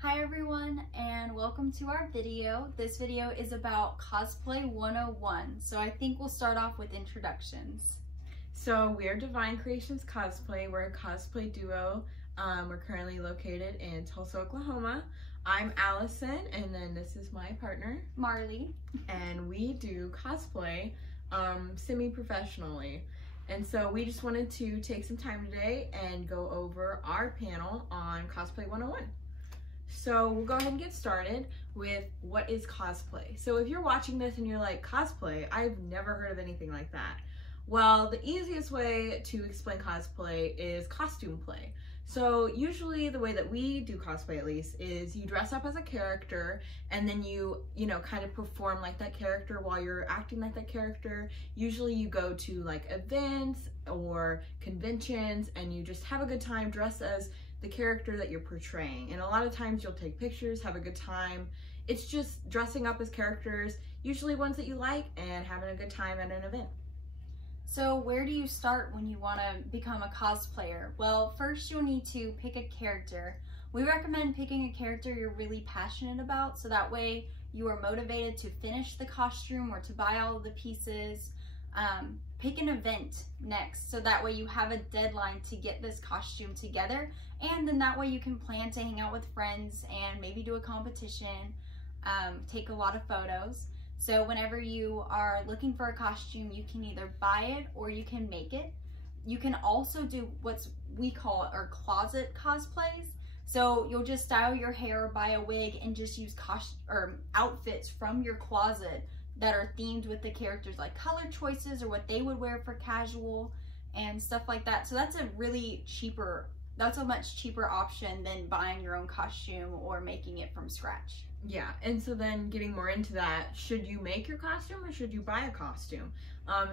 Hi everyone, and welcome to our video. This video is about Cosplay 101, so I think we'll start off with introductions. So we are Divine Creations Cosplay. We're a cosplay duo. We're currently located in Tulsa, Oklahoma. I'm Allison, and then this is my partner, Marley. And we do cosplay semi-professionally. And so we just wanted to take some time today and go over our panel on Cosplay 101. So we'll go ahead and get started with what is cosplay. So if you're watching this and you're like, cosplay, I've never heard of anything like that. Well, the easiest way to explain cosplay is costume play. So usually the way that we do cosplay, at least, is you dress up as a character and then you kind of perform like that character while you're acting like that character. Usually you go to like events or conventions and you just have a good time, dress as the character that you're portraying. And a lot of times you'll take pictures, have a good time. It's just dressing up as characters, usually ones that you like, and having a good time at an event. So where do you start when you want to become a cosplayer? Well, first you'll need to pick a character. We recommend picking a character you're really passionate about, so that way you are motivated to finish the costume or to buy all of the pieces. Pick an event next, so that way you have a deadline to get this costume together, and then that way you can plan to hang out with friends and maybe do a competition, take a lot of photos. So whenever you are looking for a costume, you can either buy it or you can make it. You can also do what we call our closet cosplays. So you'll just style your hair or buy a wig and just use outfits from your closet that are themed with the characters, like color choices or what they would wear for casual and stuff like that. So that's a much cheaper option than buying your own costume or making it from scratch. Yeah, and so then getting more into that, should you make your costume or should you buy a costume?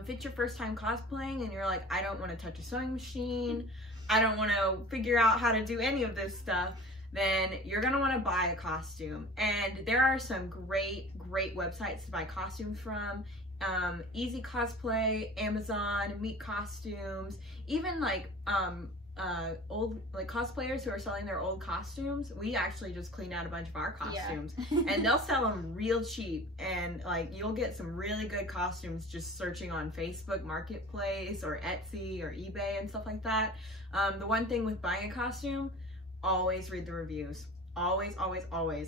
If it's your first time cosplaying and you're like, I don't want to touch a sewing machine, I don't want to figure out how to do any of this stuff, then you're going to want to buy a costume. And there are some great websites to buy costumes from. Easy Cosplay, Amazon, Meet Costumes, even like old cosplayers who are selling their old costumes. We actually just cleaned out a bunch of our costumes. Yeah. And they'll sell them real cheap, and like you'll get some really good costumes just searching on Facebook Marketplace or Etsy or eBay and stuff like that. The one thing with buying a costume, always read the reviews. Always.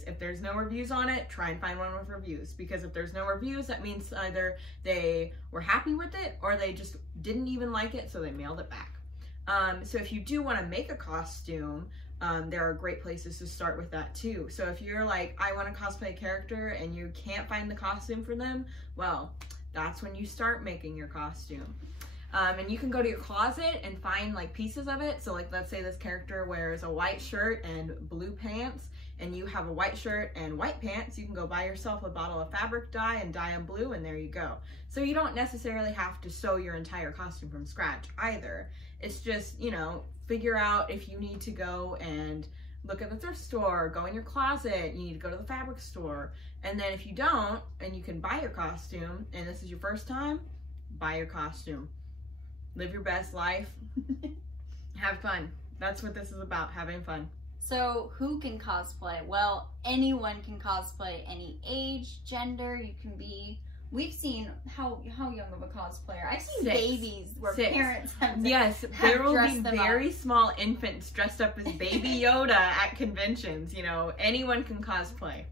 If there's no reviews on it, try and find one with reviews, because if there's no reviews, that means either they were happy with it or they just didn't even like it, so they mailed it back. So if you do want to make a costume, there are great places to start with that too. So if you're like, I want to cosplay a character and you can't find the costume for them, well, that's when you start making your costume. And you can go to your closet and find like pieces of it. So like, let's say this character wears a white shirt and blue pants, and you have a white shirt and white pants. You can go buy yourself a bottle of fabric dye and dye them blue, and there you go. So you don't necessarily have to sew your entire costume from scratch either. It's just, figure out if you need to go and look at the thrift store, go in your closet, you need to go to the fabric store. And then if you don't, and you can buy your costume, and this is your first time, buy your costume. Live your best life. Have fun. That's what this is about, having fun. So who can cosplay? Well, anyone can cosplay, any age, gender. You can be, we've seen how young of a cosplayer. I've seen babies where parents have there will be very small infants dressed up as Baby Yoda at conventions. Anyone can cosplay.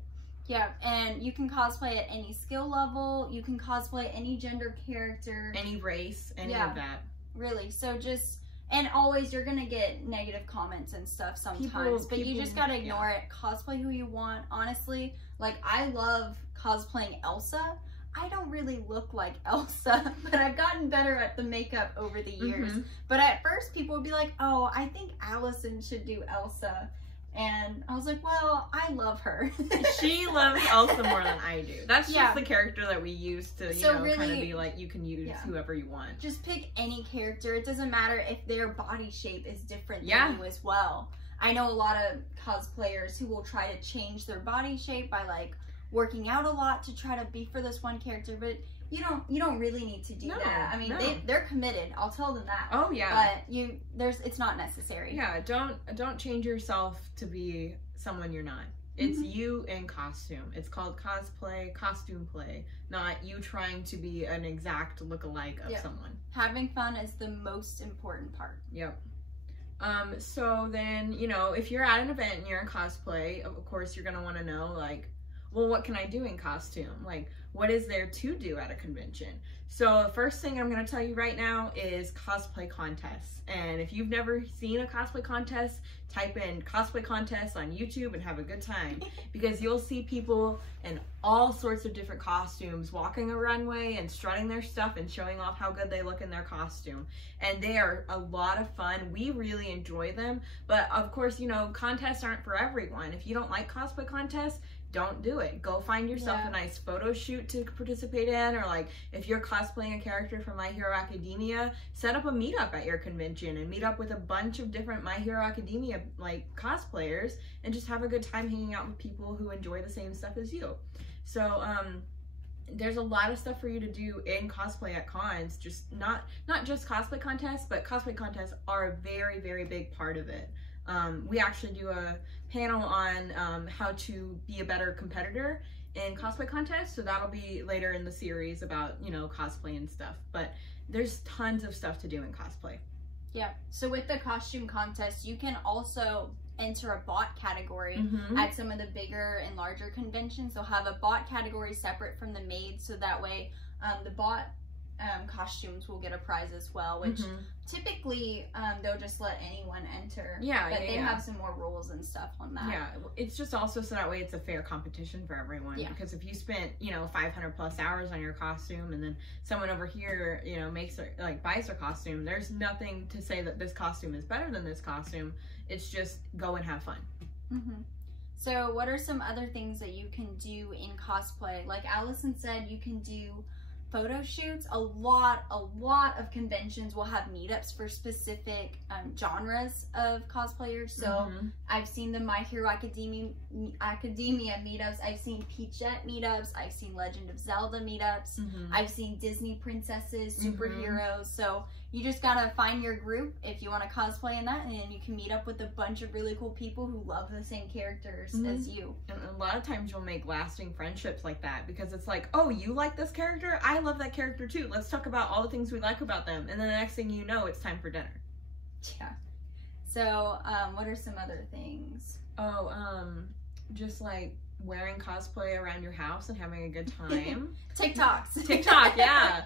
Yeah, and you can cosplay at any skill level. You can cosplay any gender character, any race, any of that. Really, so just, and always you're gonna get negative comments and stuff sometimes, but you just gotta ignore it. Cosplay who you want. Honestly, like, I love cosplaying Elsa. I don't really look like Elsa, but I've gotten better at the makeup over the years. But at first people would be like, oh, I think Allison should do Elsa. And I was like, well, I love her. She loves Elsa more than I do. That's just the character that we use to, really, kind of be like, you can use whoever you want. Just pick any character. It doesn't matter if their body shape is different than you as well. I know a lot of cosplayers who will try to change their body shape by like working out a lot to try to be for this one character, but you don't really need to do that. I mean, they're committed. I'll tell them that. Oh yeah. But it's not necessary. Yeah, don't change yourself to be someone you're not. It's you in costume. It's called cosplay, costume play, not you trying to be an exact look-alike of someone. Having fun is the most important part. Yep. So then, you know, if you're at an event and you're in cosplay, of course you're gonna want to know, like, well, what can I do in costume? Like, what is there to do at a convention? So the first thing I'm going to tell you right now is cosplay contests. And if you've never seen a cosplay contest, type in cosplay contest on YouTube and have a good time, because you'll see people in all sorts of different costumes walking a runway and strutting their stuff and showing off how good they look in their costume. And they are a lot of fun. We really enjoy them. But of course, you know, contests aren't for everyone. If you don't like cosplay contests, don't do it. Go find yourself a nice photo shoot to participate in, or like if you're cosplaying a character from My Hero Academia, set up a meetup at your convention and meet up with a bunch of different My Hero Academia like cosplayers and just have a good time hanging out with people who enjoy the same stuff as you. So there's a lot of stuff for you to do in cosplay at cons, just not just cosplay contests, but cosplay contests are a very, very big part of it. We actually do a panel on how to be a better competitor in cosplay contests, so that'll be later in the series about, you know, cosplay and stuff. But there's tons of stuff to do in cosplay. Yeah, so with the costume contest, you can also enter a bot category at some of the bigger and larger conventions. They'll have a bot category separate from the maid, so that way the bot costumes will get a prize as well, which typically they'll just let anyone enter. But they have some more rules and stuff on that. Yeah, it's just also so that way it's a fair competition for everyone. Because if you spent, you know, 500 plus hours on your costume, and then someone over here, you know, buys their costume, there's nothing to say that this costume is better than this costume. It's just go and have fun. So what are some other things that you can do in cosplay? Like Allison said, you can do photo shoots. A lot of conventions will have meetups for specific genres of cosplayers. So I've seen the My Hero Academia meetups, I've seen Peachette meetups, I've seen Legend of Zelda meetups, I've seen Disney princesses, superheroes. So you just gotta find your group if you want to cosplay in that, and then you can meet up with a bunch of really cool people who love the same characters as you. And a lot of times you'll make lasting friendships like that, because it's like, oh, you like this character? I love that character too. Let's talk about all the things we like about them. And then the next thing you know, it's time for dinner. Yeah. So what are some other things? Just like wearing cosplay around your house and having a good time. TikTok, yeah.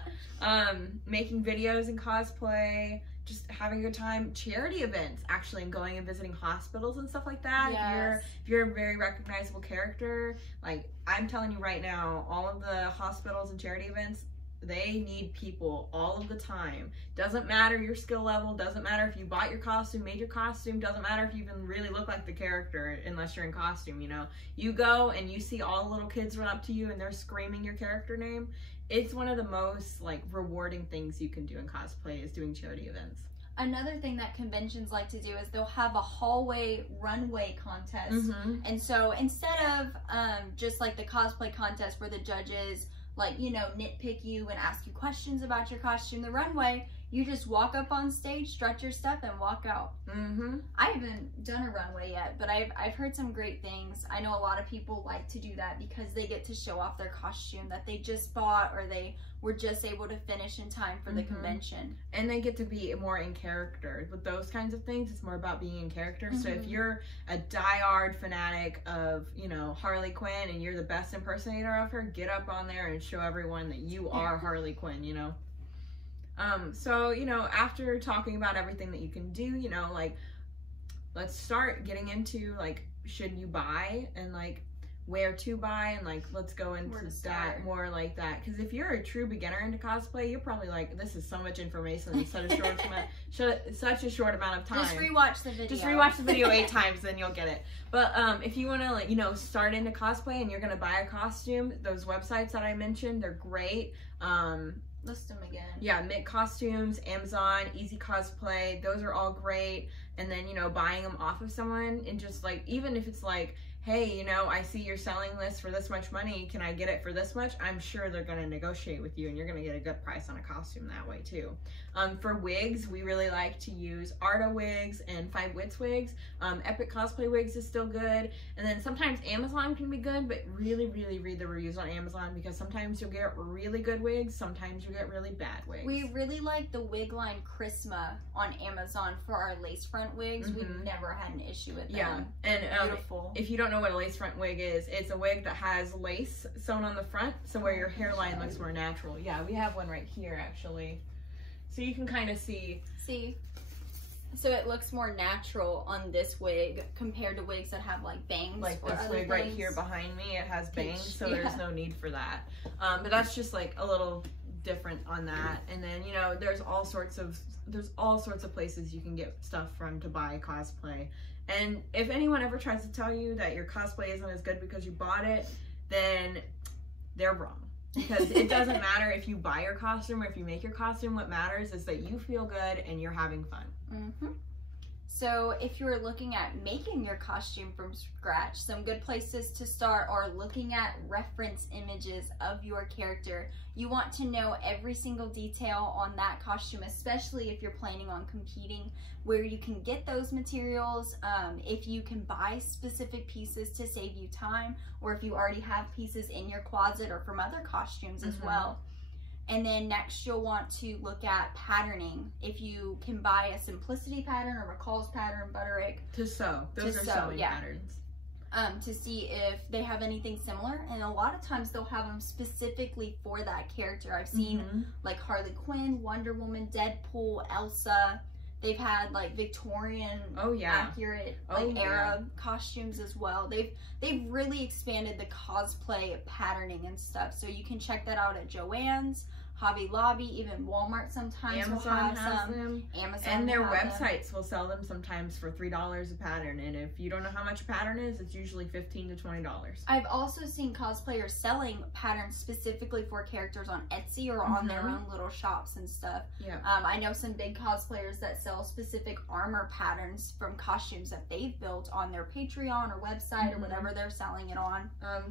Making videos in cosplay, just having a good time. Charity events, actually, and going and visiting hospitals and stuff like that. If you're a very recognizable character, like I'm telling you right now, all of the hospitals and charity events, they need people all of the time. Doesn't matter your skill level, doesn't matter if you bought your costume, made your costume, doesn't matter if you even really look like the character unless you're in costume, you know. You go and you see all the little kids run up to you and they're screaming your character name. It's one of the most like rewarding things you can do in cosplay is doing charity events. Another thing that conventions like to do is they'll have a hallway runway contest. And so instead of just like the cosplay contest where the judges like, you know, nitpick you and ask you questions about your costume, the runway, you just walk up on stage, strut your stuff, and walk out. I haven't done a runway yet, but I've heard some great things. I know a lot of people like to do that because they get to show off their costume that they just bought, or they were just able to finish in time for the convention. And they get to be more in character. With those kinds of things, it's more about being in character. So if you're a diehard fanatic of, you know, Harley Quinn and you're the best impersonator of her, get up on there and show everyone that you are Harley Quinn, you know. So, you know, after talking about everything that you can do, you know, like, let's start getting into, like, should you buy and, like, where to buy, and, like, let's go into that more like that. Because if you're a true beginner into cosplay, you're probably like, this is so much information in such a short amount of time. Just rewatch the video. Just rewatch the video 8 times, then you'll get it. But if you want to, like, you know, start into cosplay and you're going to buy a costume, those websites that I mentioned, they're great. List them again. Yeah, Mint Costumes, Amazon, Easy Cosplay, those are all great. And then, you know, buying them off of someone, and just like, even if it's like, hey, you know, I see you're selling this for this much money. Can I get it for this much? I'm sure they're going to negotiate with you, and you're going to get a good price on a costume that way too. For wigs, we really like to use Arta wigs and 5 Wits wigs. Epic Cosplay wigs is still good. And then sometimes Amazon can be good, but really, really read the reviews on Amazon, because sometimes you'll get really good wigs, sometimes you get really bad wigs. We really like the wig line Chrisma on Amazon for our lace front wigs. We've never had an issue with them. Yeah, and beautiful. If you don't know what a lace front wig is, it's a wig that has lace sewn on the front, so where your hairline looks more natural. Yeah, we have one right here actually. So you can kind of see. So it looks more natural on this wig compared to wigs that have like bangs. Like this wig right here behind me, it has bangs, so there's no need for that. But that's just like a little different on that. And then, you know, there's all sorts of places you can get stuff from to buy cosplay. And if anyone ever tries to tell you that your cosplay isn't as good because you bought it, then they're wrong. Because it doesn't matter if you buy your costume or if you make your costume. What matters is that you feel good and you're having fun. So if you're looking at making your costume from scratch, some good places to start are looking at reference images of your character. You want to know every single detail on that costume, especially if you're planning on competing, where you can get those materials, if you can buy specific pieces to save you time, or if you already have pieces in your closet or from other costumes as well. And then next you'll want to look at patterning. If you can buy a Simplicity pattern or McCall's pattern, Butterick. To sew. Those are sewing patterns. To see if they have anything similar. And a lot of times they'll have them specifically for that character. I've seen like Harley Quinn, Wonder Woman, Deadpool, Elsa. They've had like Victorian accurate era costumes as well. They've really expanded the cosplay patterning and stuff. So you can check that out at Joann's, Hobby Lobby, even Walmart sometimes will have some. Amazon and their websites will sell them sometimes for $3 a pattern. And if you don't know how much a pattern is, it's usually $15 to $20. I've also seen cosplayers selling patterns specifically for characters on Etsy or on their own little shops and stuff. Yeah. I know some big cosplayers that sell specific armor patterns from costumes that they've built on their Patreon or website or whatever they're selling it on.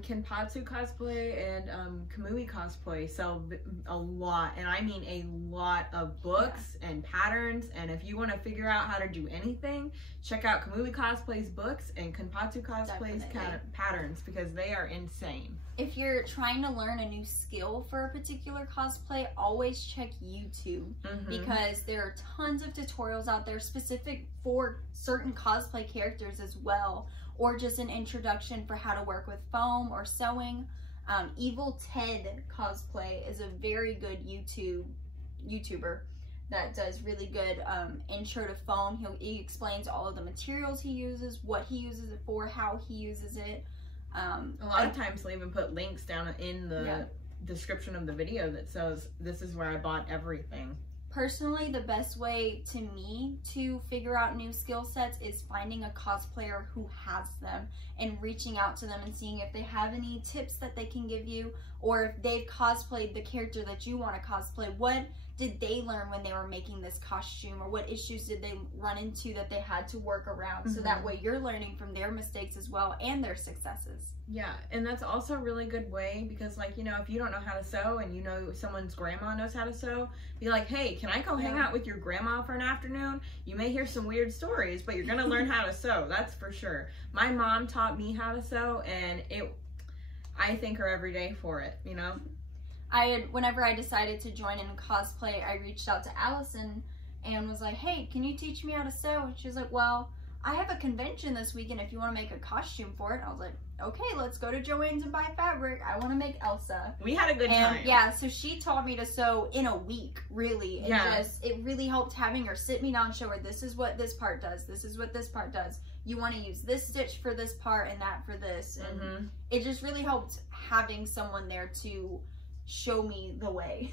Kenpatsu Cosplay and Kamui Cosplay sell a lot, and I mean a lot of books and patterns. And if you want to figure out how to do anything, check out Kamui Cosplay's books and Kenpatsu Cosplay's patterns, because they are insane. If you're trying to learn a new skill for a particular cosplay, always check YouTube, because there are tons of tutorials out there specific for certain cosplay characters as well, or just an introduction for how to work with foam or sewing. Evil Ted Cosplay is a very good YouTuber that does really good intro to foam. He explains all of the materials he uses, what he uses it for, how he uses it. A lot of times they'll even put links down in the description of the video that says, this is where I bought everything. Personally, the best way to me to figure out new skill sets is finding a cosplayer who has them and reaching out to them and seeing if they have any tips that they can give you, or if they've cosplayed the character that you want to cosplay. What did they learn when they were making this costume, or what issues did they run into that they had to work around? So that way you're learning from their mistakes as well and their successes. Yeah, and that's also a really good way, because like, you know, if you don't know how to sew and you know someone's grandma knows how to sew, be like, hey, can I go hang out with your grandma for an afternoon? You may hear some weird stories, but you're gonna learn how to sew, that's for sure. My mom taught me how to sew, and I thank her every day for it, you know? Whenever I decided to join in cosplay, I reached out to Allison and was like, hey, can you teach me how to sew? And she was like, well, I have a convention this weekend if you want to make a costume for it. I was like, okay, let's go to Joann's and buy fabric. I want to make Elsa. We had a good time. Yeah, so she taught me to sew in a week, really. And it really helped having her sit me down, show her, this is what this part does, this is what this part does. You want to use this stitch for this part and that for this. And it just really helped having someone there to show me the way.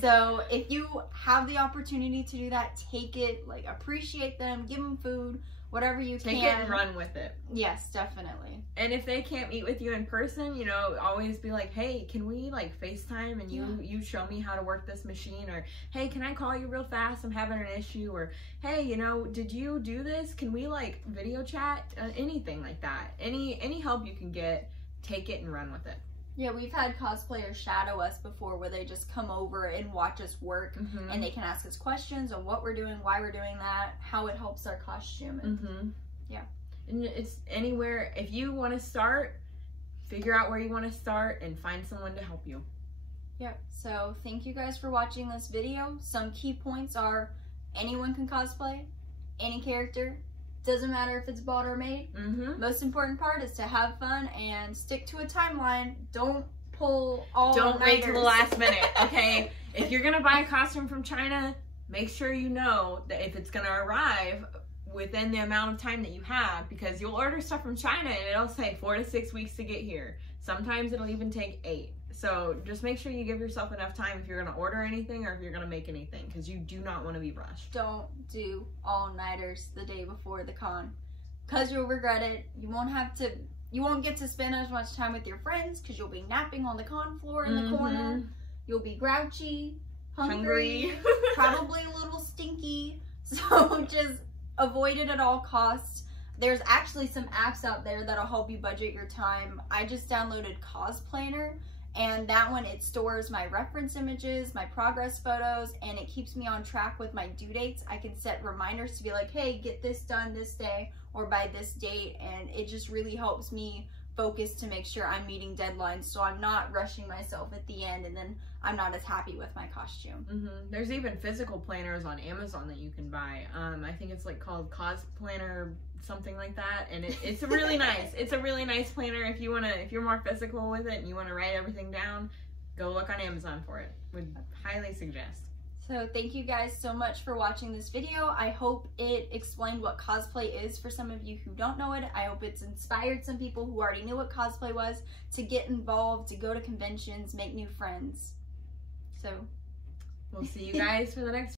So if you have the opportunity to do that, take it, like appreciate them, give them food, whatever you Take can. it and run with it. Yes, definitely. And if they can't meet with you in person, you know, always be like, hey, can we like FaceTime and you show me how to work this machine? Or, hey, can I call you real fast? I'm having an issue. Or, hey, you know, did you do this? Can we like video chat? Anything like that. Any help you can get, take it and run with it. Yeah, we've had cosplayers shadow us before where they just come over and watch us work, and they can ask us questions on what we're doing, why we're doing that, how it helps our costume. And yeah. And it's anywhere, if you want to start, figure out where you want to start and find someone to help you. Yep. So thank you guys for watching this video. Some key points are anyone can cosplay, any character. Doesn't matter if it's bought or made. Most important part is to have fun and stick to a timeline. Don't pull all Don't wait till the nighters. last minute, okay? If you're gonna buy a costume from China, make sure you know that if it's gonna arrive within the amount of time that you have, because you'll order stuff from China and it'll say 4 to 6 weeks to get here. Sometimes it'll even take 8. So just make sure you give yourself enough time if you're going to order anything or if you're going to make anything, because you do not want to be rushed. Don't do all-nighters the day before the con, because you'll regret it. You won't get to spend as much time with your friends because you'll be napping on the con floor in the corner. You'll be grouchy, hungry. Probably a little stinky. So just avoid it at all costs. There's actually some apps out there that'll help you budget your time. I just downloaded Cosplay, and that one, it stores my reference images, my progress photos, and it keeps me on track with my due dates. I can set reminders to be like, hey, get this done this day or by this date, and it just really helps me focus to make sure I'm meeting deadlines so I'm not rushing myself at the end and then I'm not as happy with my costume. There's even physical planners on Amazon that you can buy. I think it's like called Cosplay, something like that, and it's a really nice. It's a really nice planner if you're more physical with it and you want to write everything down. Go look on Amazon for it. Would highly suggest. So thank you guys so much for watching this video. I hope it explained what cosplay is for some of you who don't know it. I hope it's inspired some people who already knew what cosplay was to get involved, to go to conventions, make new friends. So we'll see you guys for the next